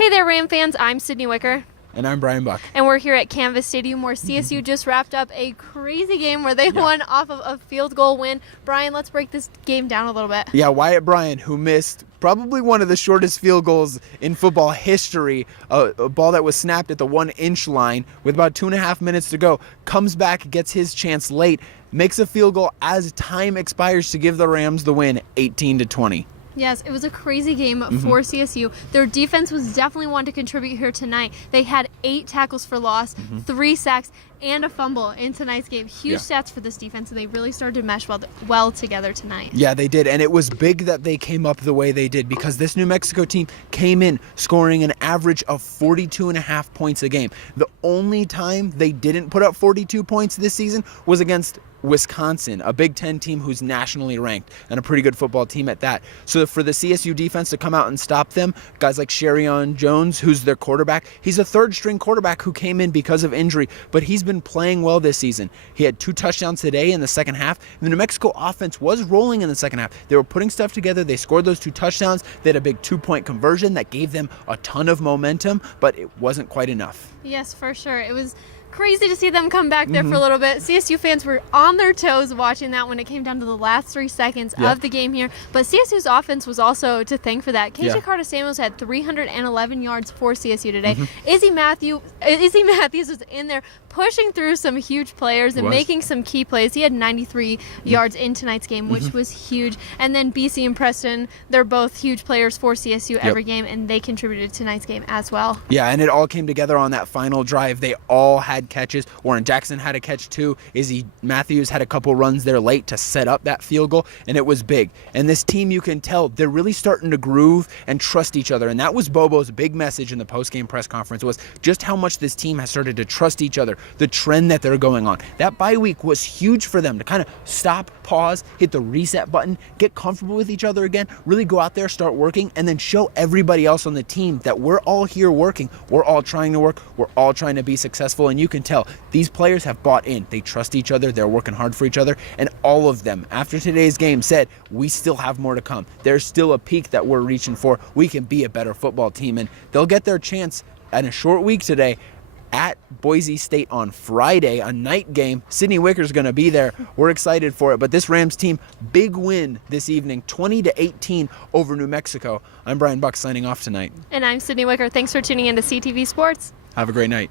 Hey there, Ram fans. I'm Sydney Wicker. And I'm Bryan Buck. And we're here at Canvas Stadium where CSU just wrapped up a crazy game where they won off of a field goal win. Bryan, let's break this game down a little bit. Yeah, Wyatt Bryan, who missed probably one of the shortest field goals in football history, a ball that was snapped at the 1-inch line with about 2.5 minutes to go, comes back, gets his chance late, makes a field goal as time expires to give the Rams the win, 18-20. Yes, it was a crazy game for CSU. Their defense was definitely one to contribute here tonight. They had 8 tackles for loss, 3 sacks, and a fumble in tonight's game. Huge stats for this defense, and they really started to mesh well together tonight. Yeah, they did, and it was big that they came up the way they did because this New Mexico team came in scoring an average of 42.5 points a game. The only time they didn't put up 42 points this season was against Wisconsin, a Big Ten team who's nationally ranked and a pretty good football team at that. So for the CSU defense to come out and stop them, guys like Sherrion Jones, who's their quarterback, he's a third-string quarterback who came in because of injury, but he's been playing well this season. He had 2 touchdowns today in the second half. The New Mexico offense was rolling in the second half. They were putting stuff together. They scored those 2 touchdowns. They had a big 2-point conversion that gave them a ton of momentum, but it wasn't quite enough. Yes, for sure. It was crazy to see them come back there for a little bit. CSU fans were on their toes watching that when it came down to the last 3 seconds of the game here. But CSU's offense was also to thank for that. KJ Carter-Samuels had 311 yards for CSU today. Izzy Matthews was in there pushing through some huge players and making some key plays. He had 93 yards in tonight's game, which was huge. And then BC and Preston, they're both huge players for CSU every game, and they contributed to tonight's game as well. Yeah, and it all came together on that final drive. They all had catches. Warren Jackson had a catch too. Izzy Matthews had a couple runs there late to set up that field goal, and it was big. And this team, you can tell, they're really starting to groove and trust each other. And that was Bobo's big message in the post-game press conference, was just how much this team has started to trust each other, the trend that they're going on. That bye week was huge for them to kind of stop, pause, hit the reset button, get comfortable with each other again, really go out there, start working, and then show everybody else on the team that we're all here working. We're all trying to work. We're all trying to be successful. And you can tell these players have bought in. They trust each other. They're working hard for each other. And all of them, after today's game, said, we still have more to come. There's still a peak that we're reaching for. We can be a better football team. And they'll get their chance in a short week today at Boise State on Friday, a night game. Sydney Wicker's going to be there. We're excited for it. But this Rams team, big win this evening, 20-18 over New Mexico. I'm Bryan Buck signing off tonight. And I'm Sydney Wicker. Thanks for tuning in to CTV Sports. Have a great night.